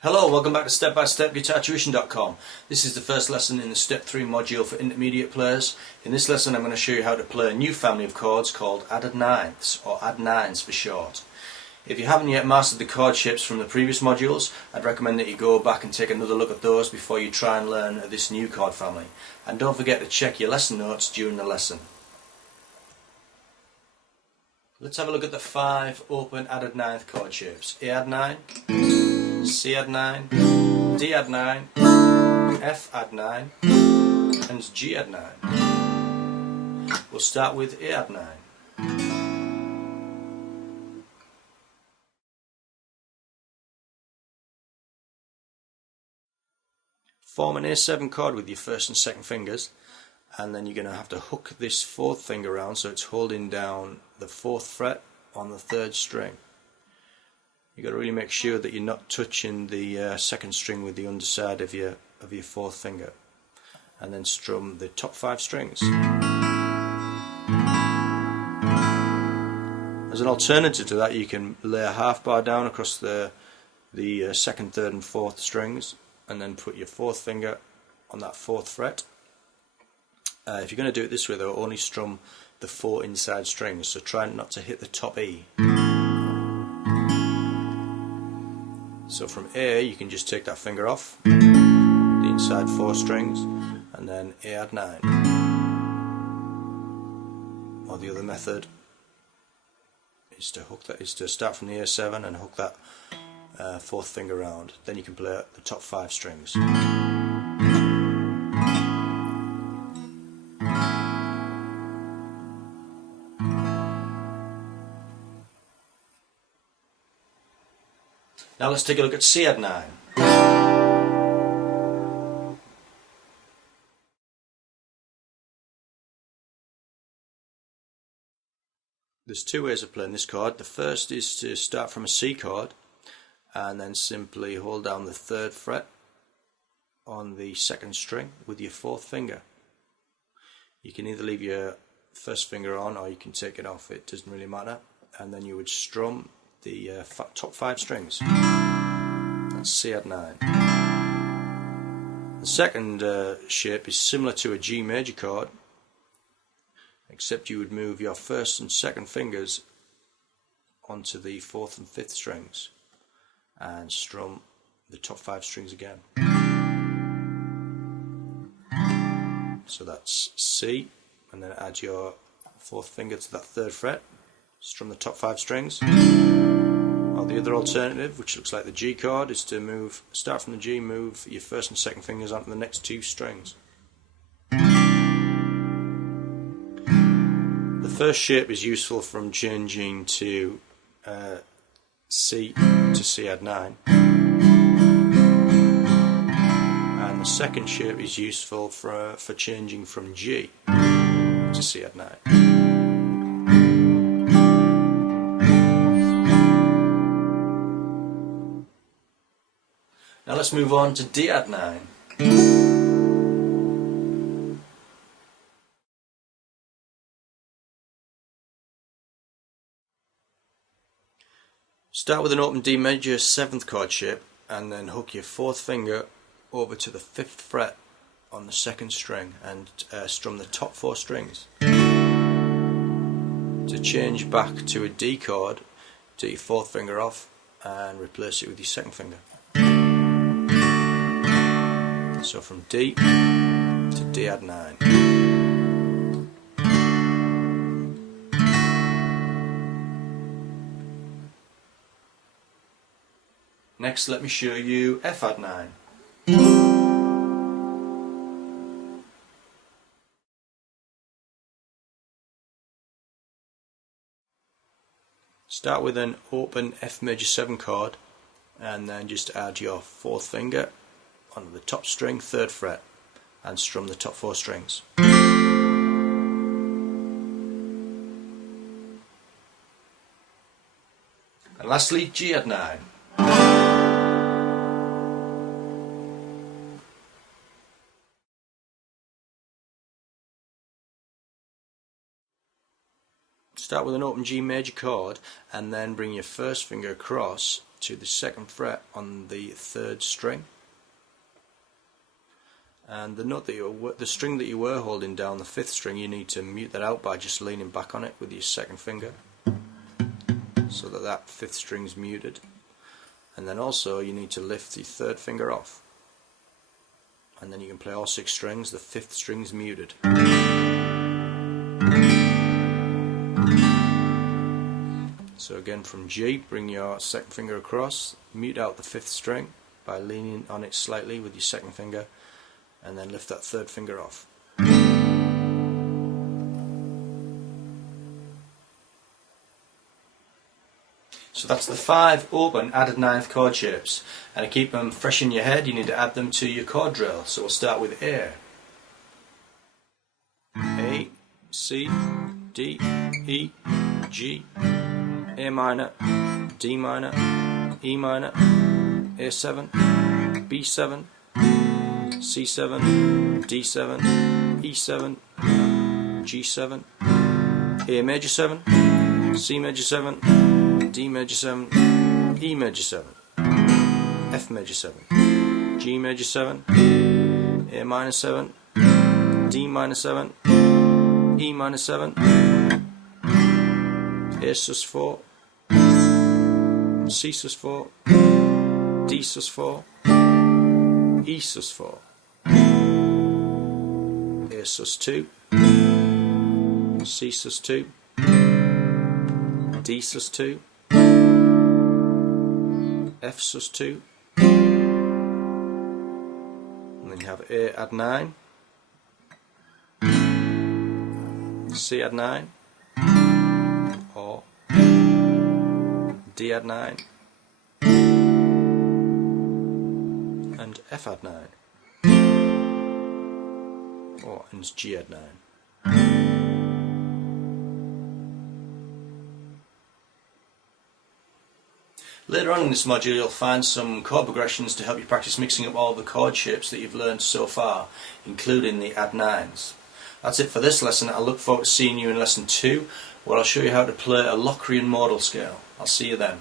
Hello, welcome back to Step by Step Guitar Tuition.com. This is the first lesson in the Step 3 module for intermediate players. In this lesson I'm going to show you how to play a new family of chords called Aadd9s, or Add9s for short. If you haven't yet mastered the chord shapes from the previous modules, I'd recommend that you go back and take another look at those before you try and learn this new chord family. And don't forget to check your lesson notes during the lesson. Let's have a look at the 5 open added ninth chord shapes. Aadd9, Cadd9, Gadd9, Fadd9 and Gadd9. We'll start with Aadd9. Form an A7 chord with your first and second fingers, and then you're going to have to hook this fourth finger around so it's holding down the 4th fret on the 3rd string. You've got to really make sure that you're not touching the 2nd string with the underside of your 4th finger, and then strum the top 5 strings. As an alternative to that, you can lay a half bar down across the 2nd, 3rd and 4th strings, and then put your 4th finger on that 4th fret. If you're going to do it this way though, only strum the 4 inside strings, so try not to hit the top E. So from A you can just take that finger off, the inside 4 strings, and then Aadd9. Or the other method is to start from the A7 and hook that 4th finger around. Then you can play the top 5 strings. Now let's take a look at Cadd9. There's 2 ways of playing this chord. The first is to start from a C chord and then simply hold down the 3rd fret on the 2nd string with your 4th finger. You can either leave your 1st finger on or you can take it off, it doesn't really matter, and then you would strum the top 5 strings. That's Cadd9. The second shape is similar to a G major chord, except you would move your 1st and 2nd fingers onto the 4th and 5th strings and strum the top 5 strings again. So that's C, and then add your 4th finger to that 3rd fret, strum the top 5 strings. Or the other alternative, which looks like the G chord, is to start from the G, move your 1st and 2nd fingers onto the next 2 strings. The first shape is useful from changing to C to Cadd9, and the second shape is useful for changing from G to Cadd9. Now let's move on to Gadd9. Start with an open D major 7th chord shape and then hook your 4th finger over to the 5th fret on the 2nd string and strum the top 4 strings. To change back to a D chord, take your 4th finger off and replace it with your 2nd finger. So from D to Gadd9. Next, let me show you Fadd9. Start with an open F major 7 chord and then just add your 4th finger onto the top string, 3rd fret, and strum the top 4 strings. And lastly, Gadd9. Start with an open G major chord and then bring your first finger across to the 2nd fret on the 3rd string, and the note that the string that you were holding down, the 5th string, you need to mute that out by just leaning back on it with your 2nd finger, so that that 5th string's muted. And then also you need to lift the 3rd finger off, and then you can play all 6 strings. The 5th string's muted. So again, from G, bring your 2nd finger across, mute out the 5th string by leaning on it slightly with your 2nd finger, and then lift that 3rd finger off. So that's the 5 open added 9th chord shapes, and to keep them fresh in your head you need to add them to your chord drill. So we'll start with A, C, D, E, G, A minor, D minor, E minor, A7, B7, C7, D7, E7, G7, A major 7, C major 7, D major 7, E major 7, F major 7, G major 7, A minor 7, D minor 7, E minor 7, A sus 4, C sus 4, D sus 4, E sus 4, A sus 2, C sus 2, D sus 2, F sus 2, and then you have A add 9, C add 9, or D add 9, and F add 9, or and G add 9. Later on in this module you'll find some chord progressions to help you practice mixing up all the chord shapes that you've learned so far, including the add 9s. That's it for this lesson. I look forward to seeing you in lesson 2, where I'll show you how to play a Locrian modal scale. I'll see you then.